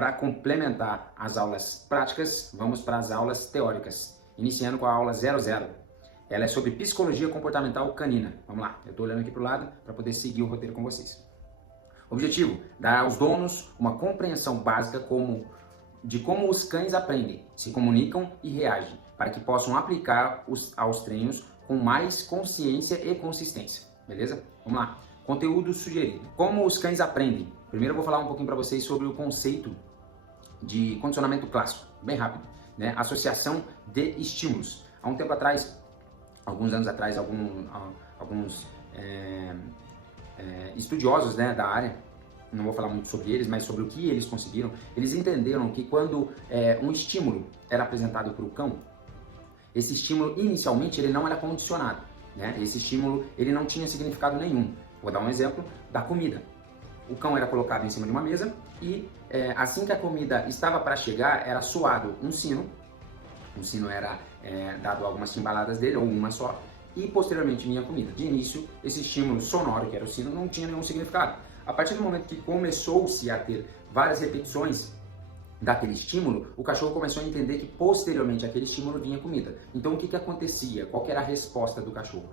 para complementar as aulas práticas, vamos para as aulas teóricas, iniciando com a aula 00. Ela é sobre psicologia comportamental canina. Vamos lá, eu estou olhando aqui para o lado para poder seguir o roteiro com vocês. Objetivo: dar aos donos uma compreensão básica de como os cães aprendem, se comunicam e reagem, para que possam aplicar aos treinos com mais consciência e consistência. Beleza? Vamos lá. Conteúdo sugerido. Como os cães aprendem? Primeiro eu vou falar um pouquinho para vocês sobre o conceito de condicionamento clássico, bem rápido, né? Associação de estímulos. Há um tempo atrás, alguns anos atrás, alguns estudiosos, né, da área, não vou falar muito sobre eles, mas sobre o que eles conseguiram, eles entenderam que quando um estímulo era apresentado para o cão, esse estímulo inicialmente ele não era condicionado, né? Esse estímulo ele não tinha significado nenhum. Vou dar um exemplo da comida. O cão era colocado em cima de uma mesa e assim que a comida estava para chegar, era soado um sino. O sino era dado algumas timbaladas dele, ou uma só, e posteriormente vinha a comida. De início, esse estímulo sonoro, que era o sino, não tinha nenhum significado. A partir do momento que começou-se a ter várias repetições daquele estímulo, o cachorro começou a entender que posteriormente àquele estímulo vinha comida. Então o que acontecia? Qual que era a resposta do cachorro?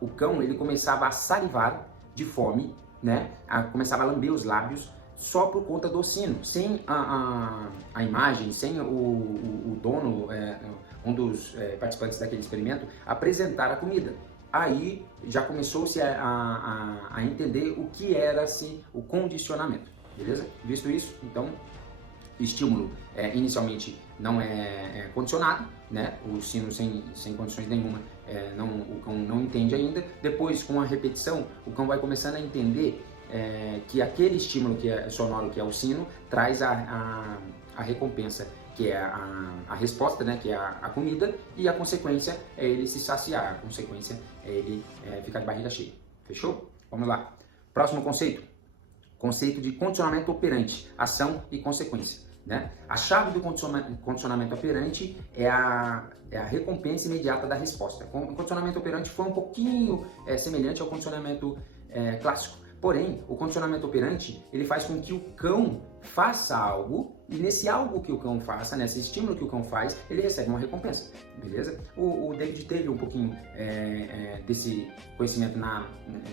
O cão ele começava a salivar de fome, né? Começava a lamber os lábios só por conta do sino, sem a imagem, sem o dono, um dos participantes daquele experimento, apresentar a comida. Aí já começou-se a entender o que era-se o condicionamento, beleza? Visto isso, então, estímulo inicialmente não é condicionado, né? O sino sem condições nenhuma, o cão não entende ainda. Depois, com a repetição, o cão vai começando a entender que aquele estímulo que é sonoro, que é o sino, traz a recompensa, que é a resposta, né, que é a comida, e a consequência é ele se saciar, a consequência é ele ficar de barriga cheia. Fechou? Vamos lá. Próximo conceito. Conceito de condicionamento operante, ação e consequência, né? A chave do condicionamento operante é a recompensa imediata da resposta. O condicionamento operante foi um pouquinho semelhante ao condicionamento clássico. Porém, o condicionamento operante, ele faz com que o cão faça algo, e nesse algo que o cão faça, nesse estímulo que o cão faz, ele recebe uma recompensa, beleza? O David teve um pouquinho desse conhecimento,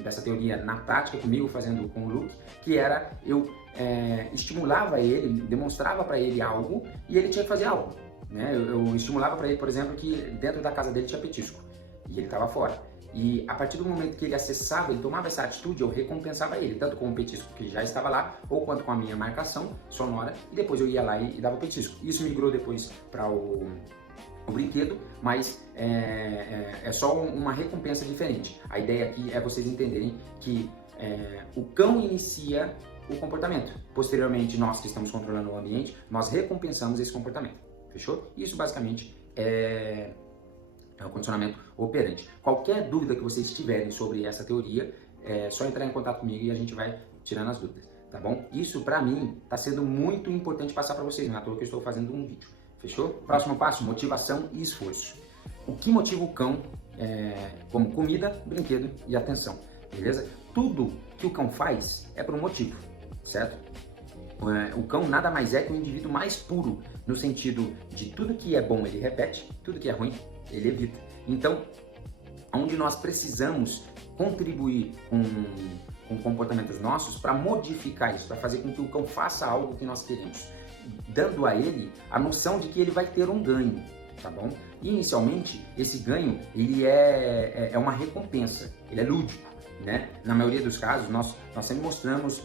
dessa teoria na prática comigo, fazendo com o Luke, que era, eu estimulava ele, demonstrava para ele algo, e ele tinha que fazer algo, né? Eu estimulava para ele, por exemplo, que dentro da casa dele tinha petisco, e ele estava fora. E a partir do momento que ele acessava, ele tomava essa atitude, eu recompensava ele, tanto com o petisco que já estava lá, ou quanto com a minha marcação sonora, e depois eu ia lá e dava o petisco. Isso migrou depois para o brinquedo, mas é só uma recompensa diferente. A ideia aqui é vocês entenderem que o cão inicia o comportamento. Posteriormente, nós que estamos controlando o ambiente, nós recompensamos esse comportamento. Fechou? Isso basicamente é o condicionamento operante. Qualquer dúvida que vocês tiverem sobre essa teoria, é só entrar em contato comigo e a gente vai tirando as dúvidas, tá bom? Isso para mim está sendo muito importante passar para vocês, não é à toa que eu estou fazendo um vídeo, fechou? Próximo passo, motivação e esforço. O que motiva o cão como comida, brinquedo e atenção, beleza? Tudo que o cão faz é por um motivo, certo? O cão nada mais é que o indivíduo mais puro, no sentido de tudo que é bom ele repete, tudo que é ruim ele evita. Então, onde nós precisamos contribuir com comportamentos nossos para modificar isso, para fazer com que o cão faça algo que nós queremos, dando a ele a noção de que ele vai ter um ganho, tá bom? Inicialmente, esse ganho ele é uma recompensa, ele é lúdico, né? Na maioria dos casos, nós sempre mostramos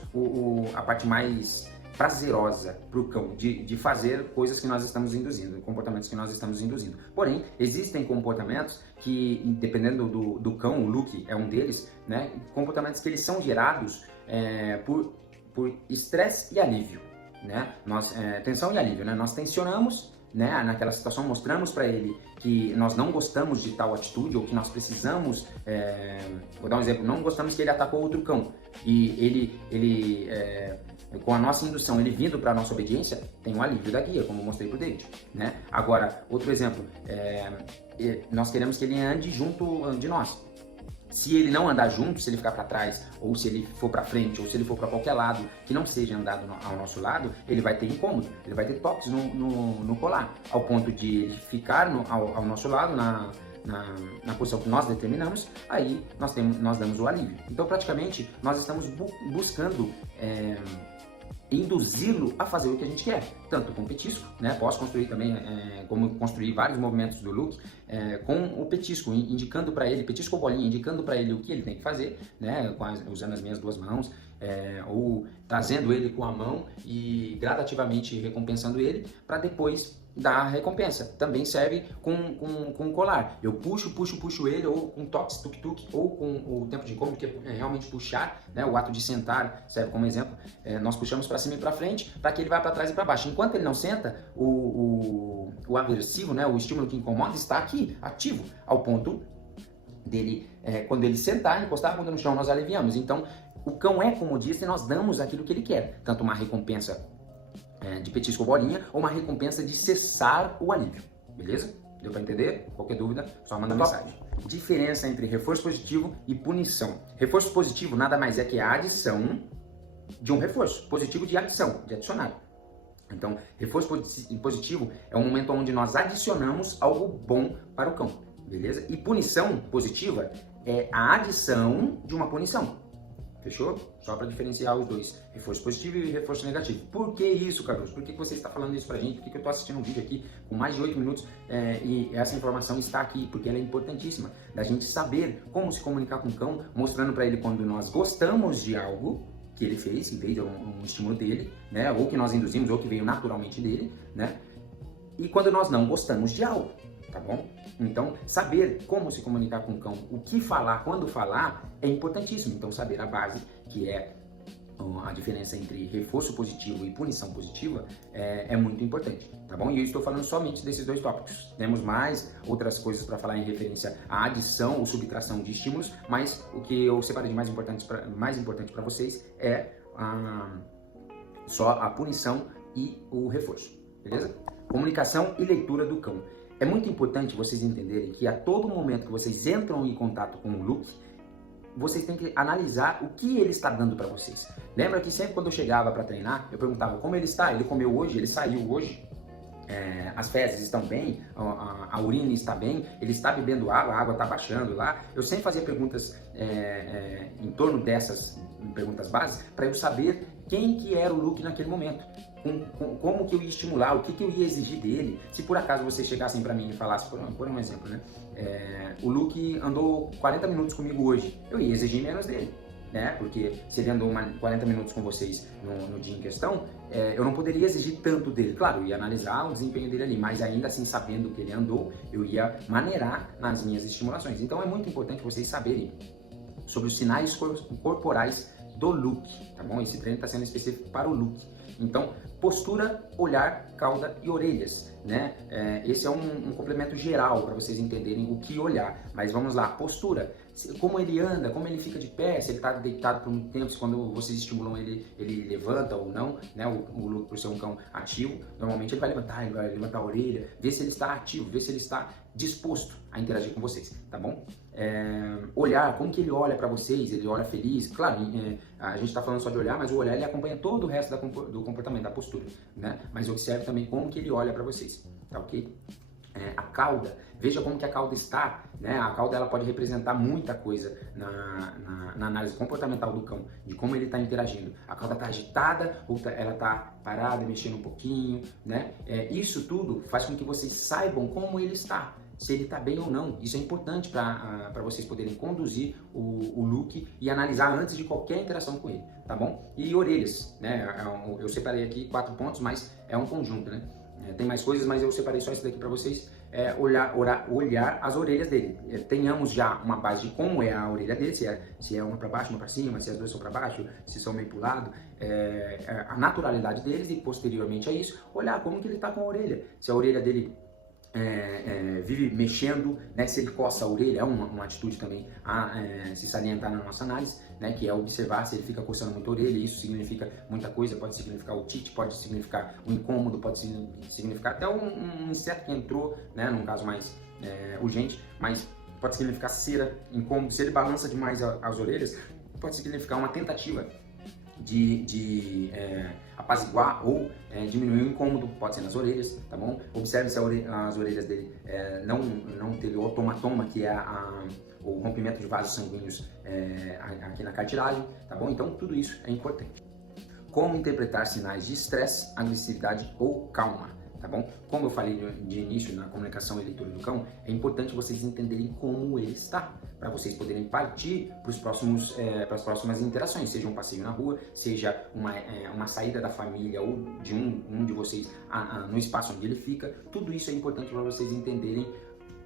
a parte mais prazerosa para o cão, de fazer coisas que nós estamos induzindo, comportamentos que nós estamos induzindo. Porém, existem comportamentos que, dependendo do cão, o Luke é um deles, né? Comportamentos que eles são gerados por estresse e alívio, né? Tensão e alívio, né? Nós tensionamos, né, naquela situação, mostramos para ele que nós não gostamos de tal atitude, ou que nós precisamos, vou dar um exemplo, não gostamos que ele atacou outro cão, e ele com a nossa indução, ele vindo para a nossa obediência, tem um alívio da guia, como eu mostrei para o David, né? Agora, outro exemplo, nós queremos que ele ande junto de nós. Se ele não andar junto, se ele ficar para trás, ou se ele for para frente, ou se ele for para qualquer lado que não seja andado ao nosso lado, ele vai ter incômodo, ele vai ter toques no colar, ao ponto de ele ficar ao nosso lado, na posição que nós determinamos, aí nós damos o alívio. Então, praticamente, nós estamos buscando induzi-lo a fazer o que a gente quer, tanto com o petisco, né? Posso construir também, como construir vários movimentos do look com o petisco, indicando para ele, petisco ou bolinha, indicando para ele o que ele tem que fazer, né? Usando as minhas duas mãos, ou trazendo ele com a mão e gradativamente recompensando ele, para depois dar a recompensa. Também serve com colar. Eu puxo ele, ou com toques, tuk-tuk, ou com o tempo de incômodo, que é realmente puxar, né? O ato de sentar serve como exemplo. Nós puxamos para cima e para frente, para que ele vá para trás e para baixo. Enquanto ele não senta, o aversivo, né? O estímulo que incomoda está aqui, ativo, ao ponto dele, quando ele sentar, encostar a bunda no chão, nós aliviamos. Então, o cão é comodista e nós damos aquilo que ele quer, tanto uma recompensa de petisco ou bolinha, ou uma recompensa de cessar o alívio, beleza? Deu para entender? Qualquer dúvida, só manda mensagem. Diferença entre reforço positivo e punição. Reforço positivo nada mais é que a adição de um reforço. Positivo de adição, de adicionar. Então, reforço positivo é um momento onde nós adicionamos algo bom para o cão, beleza? E punição positiva é a adição de uma punição. Fechou? Só para diferenciar os dois, reforço positivo e reforço negativo. Por que isso, Carlos? Por que você está falando isso pra gente? Por que eu estou assistindo um vídeo aqui com mais de 8 minutos e essa informação está aqui? Porque ela é importantíssima, da gente saber como se comunicar com o cão, mostrando para ele quando nós gostamos de algo que ele fez, que veio de um estímulo dele, né? Ou que nós induzimos, ou que veio naturalmente dele, né? E quando nós não gostamos de algo. Tá bom? Então, saber como se comunicar com o cão, o que falar, quando falar, é importantíssimo. Então, saber a base, que é a diferença entre reforço positivo e punição positiva, é muito importante, tá bom? E eu estou falando somente desses dois tópicos. Temos mais outras coisas para falar em referência à adição ou subtração de estímulos, mas o que eu separei de mais importante para vocês é só a punição e o reforço, beleza? Comunicação e leitura do cão. É muito importante vocês entenderem que a todo momento que vocês entram em contato com o look, vocês têm que analisar o que ele está dando para vocês. Lembra que sempre quando eu chegava para treinar, eu perguntava como ele está, ele comeu hoje, ele saiu hoje, as fezes estão bem, a urina está bem, ele está bebendo água, a água está baixando lá. Eu sempre fazia perguntas em torno dessas perguntas básicas para eu saber quem que era o look naquele momento. Como que eu ia estimular, o que eu ia exigir dele. Se por acaso vocês chegassem para mim e falassem, por um exemplo, né? O Luke andou 40 minutos comigo hoje, eu ia exigir menos dele, né? Porque se ele andou 40 minutos com vocês no dia em questão, eu não poderia exigir tanto dele. Claro, eu ia analisar o desempenho dele ali, mas ainda assim, sabendo que ele andou, eu ia maneirar nas minhas estimulações. Então é muito importante vocês saberem sobre os sinais corporais do look, tá bom? Esse treino está sendo específico para o look. Então, postura, olhar, cauda e orelhas, né? Esse é um complemento geral para vocês entenderem o que olhar. Mas vamos lá, postura. Como ele anda, como ele fica de pé, se ele está deitado por muito tempo, se quando vocês estimulam ele levanta ou não, né? O Luke, por ser um cão ativo, normalmente ele vai levantar a orelha, ver se ele está ativo, ver se ele está disposto a interagir com vocês, tá bom? Olhar, como que ele olha para vocês, ele olha feliz, claro, a gente está falando só de olhar, mas o olhar ele acompanha todo o resto do comportamento, da postura, né? Mas observe também como que ele olha para vocês, tá ok? A cauda, veja como que a cauda está, né? A cauda ela pode representar muita coisa na análise comportamental do cão, de como ele está interagindo. A cauda está agitada ou ela está parada, mexendo um pouquinho, né? Isso tudo faz com que vocês saibam como ele está, se ele está bem ou não. Isso é importante para vocês poderem conduzir o look e analisar antes de qualquer interação com ele, tá bom? E orelhas, né? Eu separei aqui 4 pontos, mas é um conjunto, né? Tem mais coisas, mas eu separei só isso daqui para vocês. Olhar as orelhas dele. Tenhamos já uma base de como é a orelha dele, se é uma para baixo, uma para cima, se as duas são para baixo, se são meio para o lado, a naturalidade deles, e posteriormente a isso, olhar como que ele está com a orelha. Se a orelha dele vive mexendo, né? Se ele coça a orelha, é uma atitude também a se salientar na nossa análise, né? Que é observar se ele fica coçando muito a orelha. Isso significa muita coisa, pode significar otite, pode significar um incômodo, pode significar até um inseto que entrou, né? Num caso mais urgente, mas pode significar cera, incômodo. Se ele balança demais as orelhas, pode significar uma tentativa de apaziguar ou diminuir o incômodo, pode ser nas orelhas, tá bom? Observe se as orelhas dele não teve o otomatoma, que é o rompimento de vasos sanguíneos aqui na cartilagem, tá bom? Então tudo isso é importante. Como interpretar sinais de estresse, agressividade ou calma, tá bom? Como eu falei de início na comunicação e leitura do cão, é importante vocês entenderem como ele está, para vocês poderem partir para as próximas interações, seja um passeio na rua, seja uma saída da família ou de um de vocês no espaço onde ele fica. Tudo isso é importante para vocês entenderem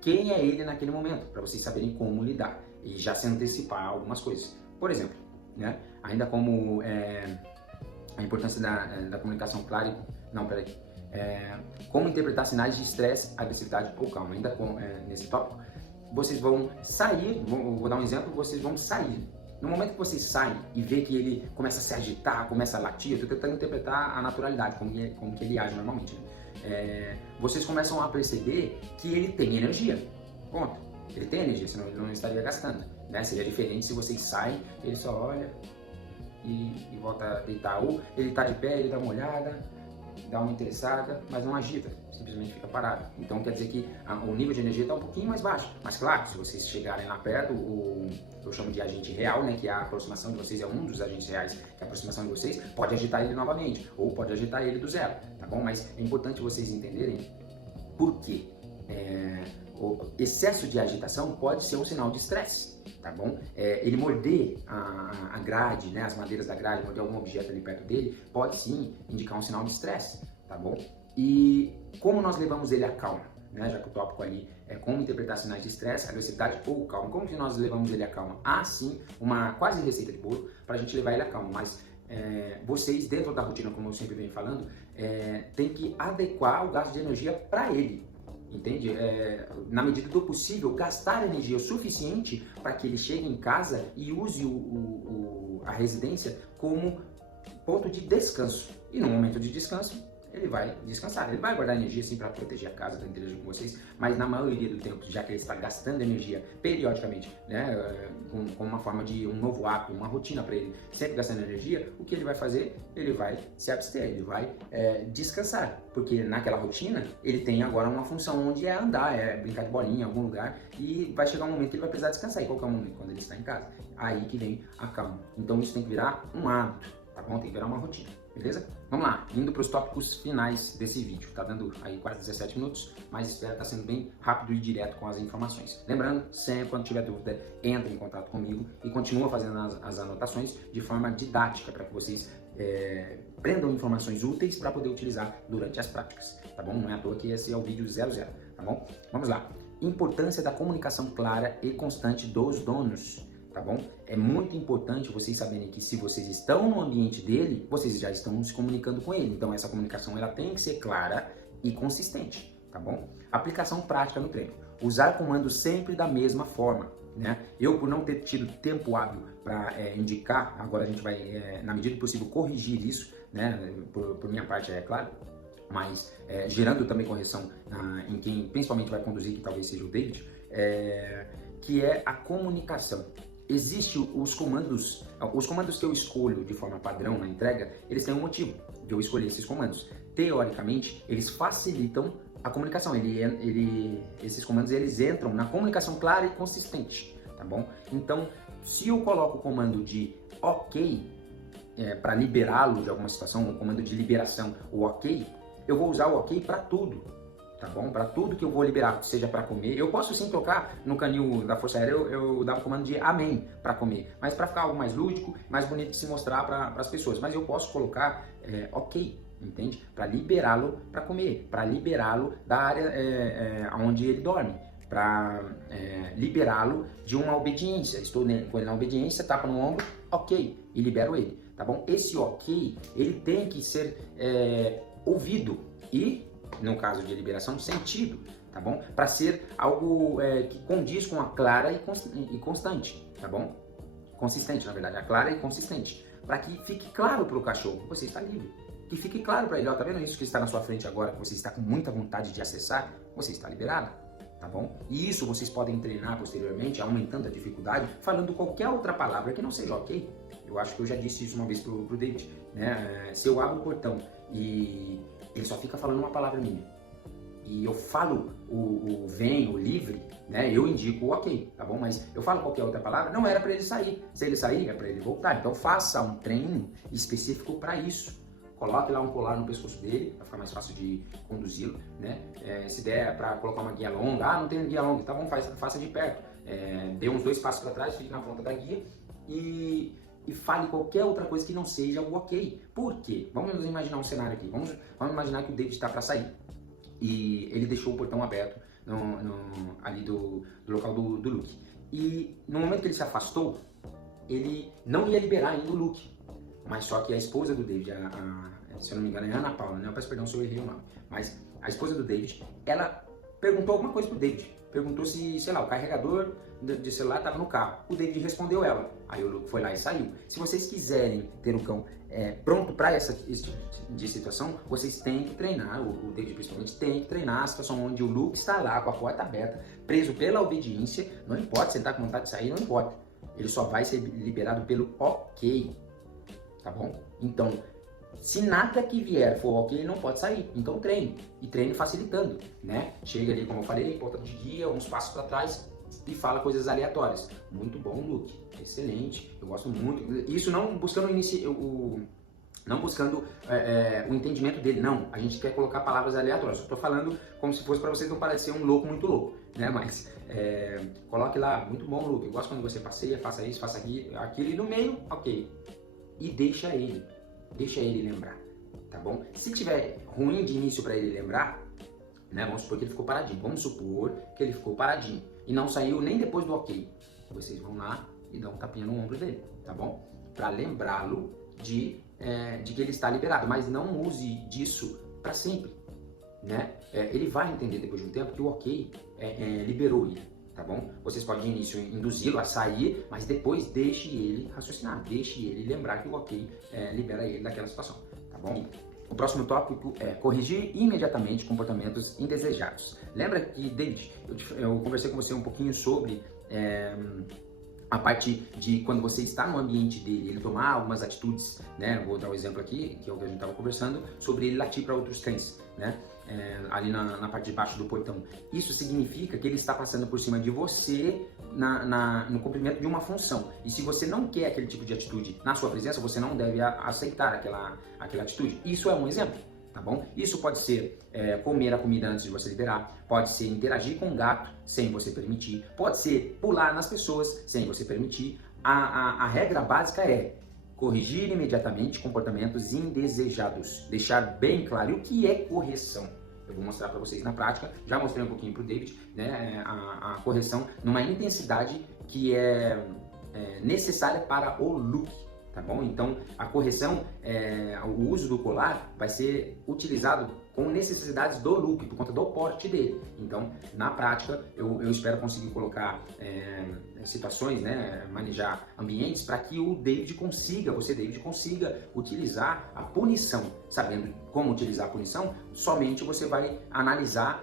quem é ele naquele momento, para vocês saberem como lidar e já se antecipar a algumas coisas. Por exemplo, né? Ainda como a importância da comunicação clara como interpretar sinais de estresse, agressividade ou calma. Ainda nesse tópico, vocês vão sair, vou dar um exemplo, vocês vão sair. No momento que vocês saem e vê que ele começa a se agitar, começa a latir, eu estou tentando interpretar a naturalidade, como que ele age normalmente, né? Vocês começam a perceber que ele tem energia. Ponto. Ele tem energia, senão ele não estaria gastando, né? Seria diferente se vocês saem, ele só olha e volta a deitar. Ou ele está de pé, ele dá uma olhada, dá uma interessada, mas não agita, simplesmente fica parado. Então quer dizer que o nível de energia está um pouquinho mais baixo. Mas claro, se vocês chegarem lá perto, eu chamo de agente real, né, que é a aproximação de vocês, é um dos agentes reais, que é a aproximação de vocês, pode agitar ele novamente, ou pode agitar ele do zero, tá bom? Mas é importante vocês entenderem por quê. O excesso de agitação pode ser um sinal de estresse, tá bom? Ele morder a grade, né, as madeiras da grade, morder algum objeto ali perto dele, pode sim indicar um sinal de estresse, tá bom? E como nós levamos ele à calma, né, já que o tópico ali é como interpretar sinais de estresse, agressividade ou calma. Como que nós levamos ele à calma? Há sim uma quase receita de bolo para a gente levar ele à calma, mas vocês dentro da rotina, como eu sempre venho falando, tem que adequar o gasto de energia para ele. Entende? Na medida do possível, gastar energia o suficiente para que ele chegue em casa e use a residência como ponto de descanso. E no momento de descanso, ele vai descansar. Ele vai guardar energia sim para proteger a casa, para interagir com vocês, mas na maioria do tempo, já que ele está gastando energia periodicamente, né, com uma forma de um novo hábito, uma rotina para ele, sempre gastando energia, o que ele vai fazer? Ele vai se abster, ele vai descansar, porque naquela rotina ele tem agora uma função onde é andar, brincar de bolinha em algum lugar, e vai chegar um momento que ele vai precisar descansar, e qual que é o momento? Quando ele está em casa. Aí que vem a calma. Então isso tem que virar um hábito, tá bom? Tem que virar uma rotina. Beleza? Vamos lá, indo para os tópicos finais desse vídeo. Tá dando aí quase 17 minutos, mas espero estar sendo bem rápido e direto com as informações. Lembrando, sempre quando tiver dúvida, entra em contato comigo e continua fazendo as anotações de forma didática para que vocês prendam informações úteis para poder utilizar durante as práticas, tá bom? Não é à toa que esse é o vídeo 00, tá bom? Vamos lá. Importância da comunicação clara e constante dos donos. Tá bom? É muito importante vocês saberem que se vocês estão no ambiente dele, vocês já estão se comunicando com ele. Então essa comunicação ela tem que ser clara e consistente, tá bom? Aplicação prática no treino. Usar comandos sempre da mesma forma, né? Eu, por não ter tido tempo hábil para indicar, agora a gente vai, na medida do possível, corrigir isso, né? Por minha parte, é claro, mas gerando também correção em quem principalmente vai conduzir, que talvez seja o David, que é a comunicação. Existem os comandos que eu escolho de forma padrão na entrega, eles têm um motivo de eu escolher esses comandos. Teoricamente, eles facilitam a comunicação, esses comandos eles entram na comunicação clara e consistente, tá bom? Então, se eu coloco o comando de ok, para liberá-lo de alguma situação, o comando de liberação, o ok, eu vou usar o ok para tudo. Tá bom? Para tudo que eu vou liberar, seja para comer. Eu posso sim tocar no canil da Força Aérea, eu dava o comando de amém para comer. Mas para ficar algo mais lúdico, mais bonito de se mostrar para as pessoas. Mas eu posso colocar ok, entende? Para liberá-lo para comer, para liberá-lo da área onde ele dorme, para liberá-lo de uma obediência. Estou com ele na obediência, tapa no ombro, ok, e libero ele. Tá bom? Esse ok, ele tem que ser ouvido e, no caso de liberação, sentido, tá bom? Para ser algo que condiz com a clara e constante, tá bom? Consistente, na verdade, a clara e consistente. Para que fique claro para o cachorro, você está livre. Que fique claro para ele, ó, tá vendo isso que está na sua frente agora, que você está com muita vontade de acessar, você está liberado, tá bom? E isso vocês podem treinar posteriormente, aumentando a dificuldade, falando qualquer outra palavra que não seja ok. Eu acho que eu já disse isso uma vez pro David, né? Se eu abro o portão e ele só fica falando uma palavra minha, e eu falo o vem, o livre, né? Eu indico o ok, tá bom? Mas eu falo qualquer outra palavra, não era para ele sair. Se ele sair, é para ele voltar. Então faça um treino específico para isso. Coloque lá um colar no pescoço dele, para ficar mais fácil de conduzi-lo, né? Se der para colocar uma guia longa, não tem guia longa, tá bom? Faça de perto. Dê uns 2 passos para trás, fique na ponta da guia e fale qualquer outra coisa que não seja o ok. Por quê? Vamos imaginar um cenário aqui. Vamos imaginar que o David está para sair e ele deixou o portão aberto ali do local do Luke. E no momento que ele se afastou, ele não ia liberar ainda o Luke. Mas só que a esposa do David, se eu não me engano é Ana Paula, né? Eu peço perdão se eu errei o nome. Mas a esposa do David, ela perguntou alguma coisa pro David. Perguntou se, sei lá, o carregador de celular estava no carro. O David respondeu ela. Aí o Luke foi lá e saiu. Se vocês quiserem ter o cão pronto para esse tipo de situação, vocês têm que treinar, o David principalmente tem que treinar a situação onde o Luke está lá com a porta aberta, preso pela obediência, não importa se ele está com vontade de sair, não importa. Ele só vai ser liberado pelo ok, tá bom? Então, se nada que vier for ok, ele não pode sair. Então treine, e treine facilitando, né? Chega ali, como eu falei, ponta de guia, uns passos para trás e fala coisas aleatórias. Muito bom, Luke. Excelente. Eu gosto muito. Isso não buscando o entendimento dele. Não, a gente quer colocar palavras aleatórias. Eu tô falando como se fosse para vocês não parecer um louco muito louco, né? Mas coloque lá, muito bom, Luke. Eu gosto quando você passeia, faça isso, faça aquilo e no meio, ok. E deixa ele lembrar, tá bom? Se tiver ruim de início para ele lembrar, né? Vamos supor que ele ficou paradinho. Vamos supor que ele ficou paradinho e não saiu nem depois do ok. Vocês vão lá e dão um tapinha no ombro dele, tá bom? Para lembrá-lo de que ele está liberado, mas não use disso para sempre, né? Ele vai entender depois de um tempo que o ok liberou ele, tá bom? Vocês podem de início induzi-lo a sair, mas depois deixe ele raciocinar, deixe ele lembrar que o ok libera ele daquela situação, tá bom? O próximo tópico é corrigir imediatamente comportamentos indesejados. Lembra que, David, eu conversei com você um pouquinho sobre a parte de quando você está no ambiente dele, ele tomar algumas atitudes, né? Vou dar um exemplo aqui, que é o que a gente estava conversando, sobre ele latir para outros cães, né? Ali na parte de baixo do portão. Isso significa que ele está passando por cima de você no cumprimento de uma função. E se você não quer aquele tipo de atitude na sua presença, você não deve aceitar aquela atitude. Isso é um exemplo, tá bom? Isso pode ser comer a comida antes de você liberar, pode ser interagir com o gato sem você permitir, pode ser pular nas pessoas sem você permitir. A regra básica é corrigir imediatamente comportamentos indesejados, deixar bem claro o que é correção. Eu vou mostrar para vocês na prática, já mostrei um pouquinho para o David, né, a correção numa intensidade que é necessária para o Luke, tá bom? Então, a correção, o uso do colar vai ser utilizado com necessidades do Luke, por conta do porte dele. Então, na prática, eu espero conseguir colocar situações, né, manejar ambientes para que você, David, consiga utilizar a punição. Sabendo como utilizar a punição, somente você vai analisar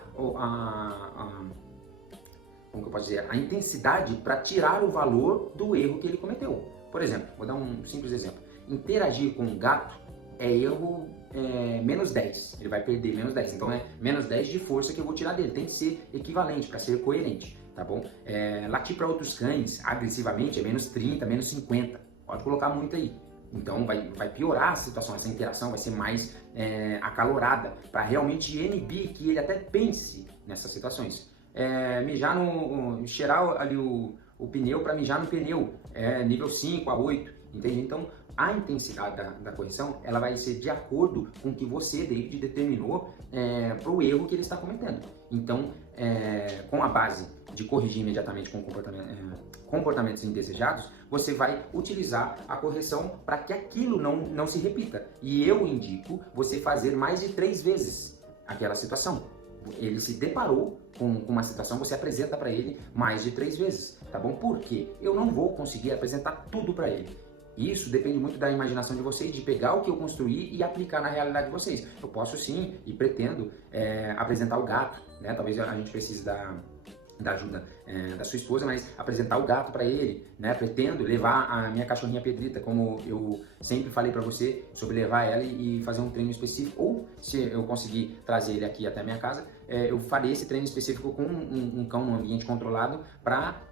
como que eu posso dizer, a intensidade para tirar o valor do erro que ele cometeu. Por exemplo, vou dar um simples exemplo. Interagir com um gato é erro menos 10. Ele vai perder menos 10. Então é menos 10 de força que eu vou tirar dele. Tem que ser equivalente para ser coerente, tá bom? Latir para outros cães agressivamente é menos 30, menos 50. Pode colocar muito aí. Então vai piorar a situação, essa interação vai ser mais acalorada para realmente inibir que ele até pense nessas situações. Cheirar ali o pneu para mijar no pneu, nível 5 a 8, entende? Então, a intensidade da correção, ela vai ser de acordo com o que você, David, determinou para o erro que ele está cometendo. Então, com a base de corrigir imediatamente com comportamentos indesejados, você vai utilizar a correção para que aquilo não se repita. E eu indico você fazer mais de 3 vezes aquela situação. Ele se deparou com uma situação, você apresenta para ele mais de 3 vezes, tá bom? Porque eu não vou conseguir apresentar tudo para ele. Isso depende muito da imaginação de vocês, de pegar o que eu construí e aplicar na realidade de vocês. Eu posso sim e pretendo apresentar o gato, né? Talvez a gente precise da ajuda da sua esposa, mas apresentar o gato para ele, né? Pretendo levar a minha cachorrinha Pedrita, como eu sempre falei para você, sobre levar ela e fazer um treino específico, ou se eu conseguir trazer ele aqui até a minha casa, eu farei esse treino específico com um cão num ambiente controlado para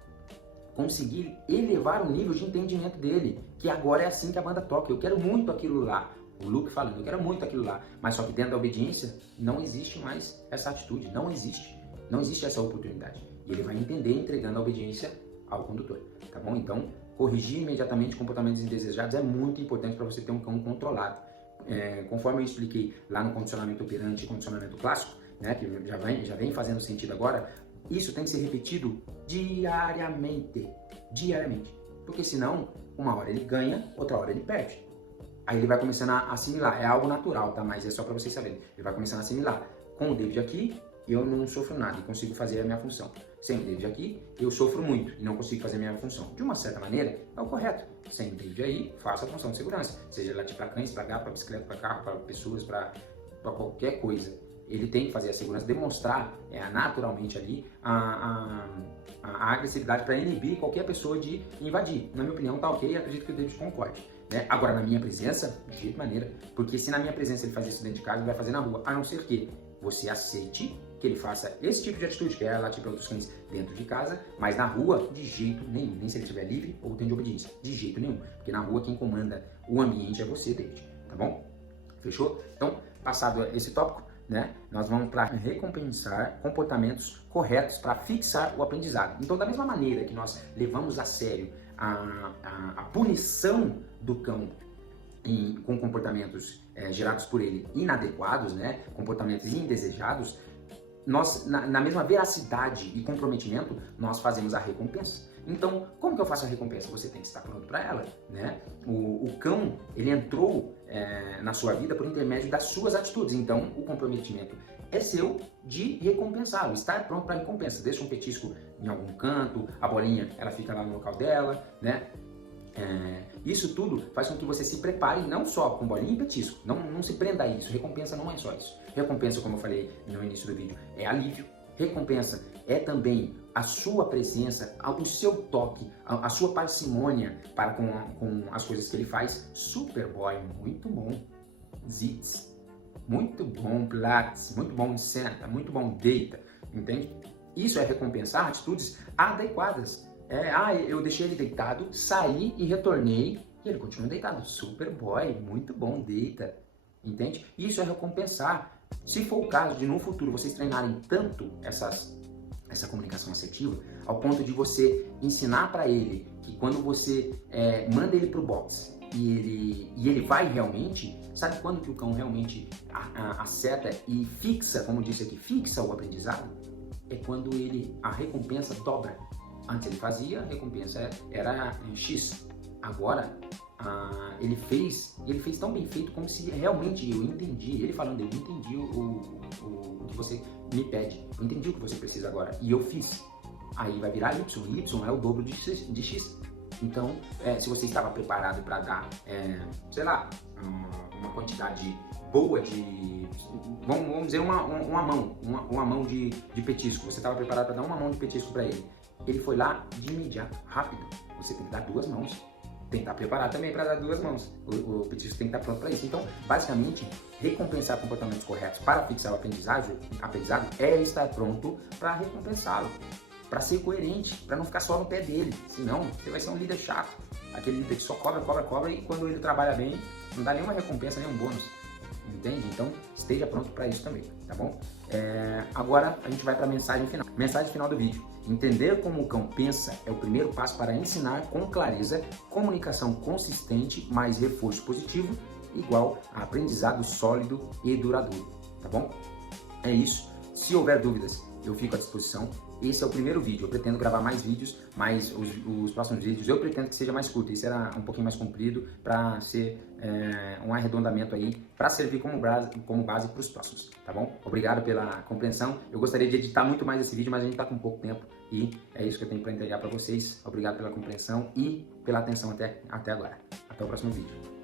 conseguir elevar o nível de entendimento dele, que agora é assim que a banda toca. Eu quero muito aquilo lá. O Luke falando, eu quero muito aquilo lá, mas só que dentro da obediência não existe mais essa atitude, não existe essa oportunidade. E ele vai entender entregando a obediência ao condutor, tá bom? Então, corrigir imediatamente comportamentos indesejados é muito importante para você ter um cão controlado. Conforme eu expliquei lá no condicionamento operante e condicionamento clássico, né, que já vem fazendo sentido agora, isso tem que ser repetido diariamente, porque senão, uma hora ele ganha, outra hora ele perde. Aí ele vai começando a assimilar, é algo natural, tá? Mas é só para vocês saberem. Ele vai começando a assimilar. Com o David aqui, eu não sofro nada e consigo fazer a minha função. Sem o David aqui, eu sofro muito e não consigo fazer a minha função. De uma certa maneira, é o correto. Sem o David aí, faça a função de segurança. Seja relativo para cães, para gato, para bicicleta, para carro, para pessoas, para qualquer coisa. Ele tem que fazer a segurança, demonstrar naturalmente ali a agressividade para inibir qualquer pessoa de invadir. Na minha opinião, tá ok, acredito que o David concorde. Né? Agora, na minha presença, de jeito maneira, porque se na minha presença ele fazer isso dentro de casa, ele vai fazer na rua, a não ser que você aceite que ele faça esse tipo de atitude, que é latir para outros cães dentro de casa, mas na rua, de jeito nenhum, nem se ele estiver livre ou tem de obediência, de jeito nenhum, porque na rua quem comanda o ambiente é você, David, tá bom? Fechou? Então, passado esse tópico, né, nós vamos para recompensar comportamentos corretos para fixar o aprendizado. Então, da mesma maneira que nós levamos a sério a punição do cão com comportamentos gerados por ele inadequados, né, comportamentos indesejados, nós, na mesma veracidade e comprometimento, nós fazemos a recompensa. Então, como que eu faço a recompensa? Você tem que estar pronto para ela, né? O cão, ele entrou na sua vida por intermédio das suas atitudes. Então, o comprometimento é seu de recompensá-lo, estar pronto para a recompensa. Deixa um petisco em algum canto, a bolinha, ela fica lá no local dela, né? Isso tudo faz com que você se prepare não só com bolinha e petisco, não se prenda a isso. Recompensa não é só isso. Recompensa, como eu falei no início do vídeo, é alívio. Recompensa é também a sua presença, o seu toque, a sua parcimônia para com as coisas que ele faz. Superboy, muito bom. Zitz, muito bom. Platz, muito bom. Senta, muito bom. Deita, entende? Isso é recompensar atitudes adequadas. Eu deixei ele deitado, saí e retornei e ele continua deitado. Superboy, muito bom, deita, entende? Isso é recompensar. Se for o caso de no futuro vocês treinarem tanto essa comunicação assertiva, ao ponto de você ensinar para ele que quando você manda ele pro box e ele vai realmente, sabe quando que o cão realmente acerta e fixa, como disse aqui, fixa o aprendizado? É quando a recompensa dobra. Antes ele fazia, a recompensa era X. Agora, ele fez tão bem feito como se realmente eu entendi. Ele falando, eu entendi o que você me pede. Eu entendi o que você precisa agora. E eu fiz. Aí vai virar Y. Y é o dobro de X. Então, se você estava preparado para dar, sei lá, uma quantidade boa de... Vamos dizer uma mão de petisco. Você estava preparado para dar uma mão de petisco para ele. Ele foi lá de imediato, rápido. Você tem que dar 2 mãos. Tem que estar preparado também para dar 2 mãos. O petisco tem que estar pronto para isso. Então, basicamente, recompensar comportamentos corretos para fixar o aprendizado é estar pronto para recompensá-lo. Para ser coerente, para não ficar só no pé dele. Senão, você vai ser um líder chato. Aquele líder que só cobra e quando ele trabalha bem, não dá nenhuma recompensa, nenhum bônus. Entende? Então, esteja pronto para isso também, tá bom? Agora, a gente vai para a mensagem final. Mensagem final do vídeo. Entender como o cão pensa é o primeiro passo para ensinar com clareza, comunicação consistente mais reforço positivo igual a aprendizado sólido e duradouro, tá bom? É isso. Se houver dúvidas, eu fico à disposição. Esse é o primeiro vídeo, eu pretendo gravar mais vídeos, mas os próximos vídeos eu pretendo que seja mais curto. Esse era um pouquinho mais comprido para ser um arredondamento aí, para servir como base para os próximos, tá bom? Obrigado pela compreensão. Eu gostaria de editar muito mais esse vídeo, mas a gente está com pouco tempo e é isso que eu tenho para entregar para vocês. Obrigado pela compreensão e pela atenção até agora. Até o próximo vídeo.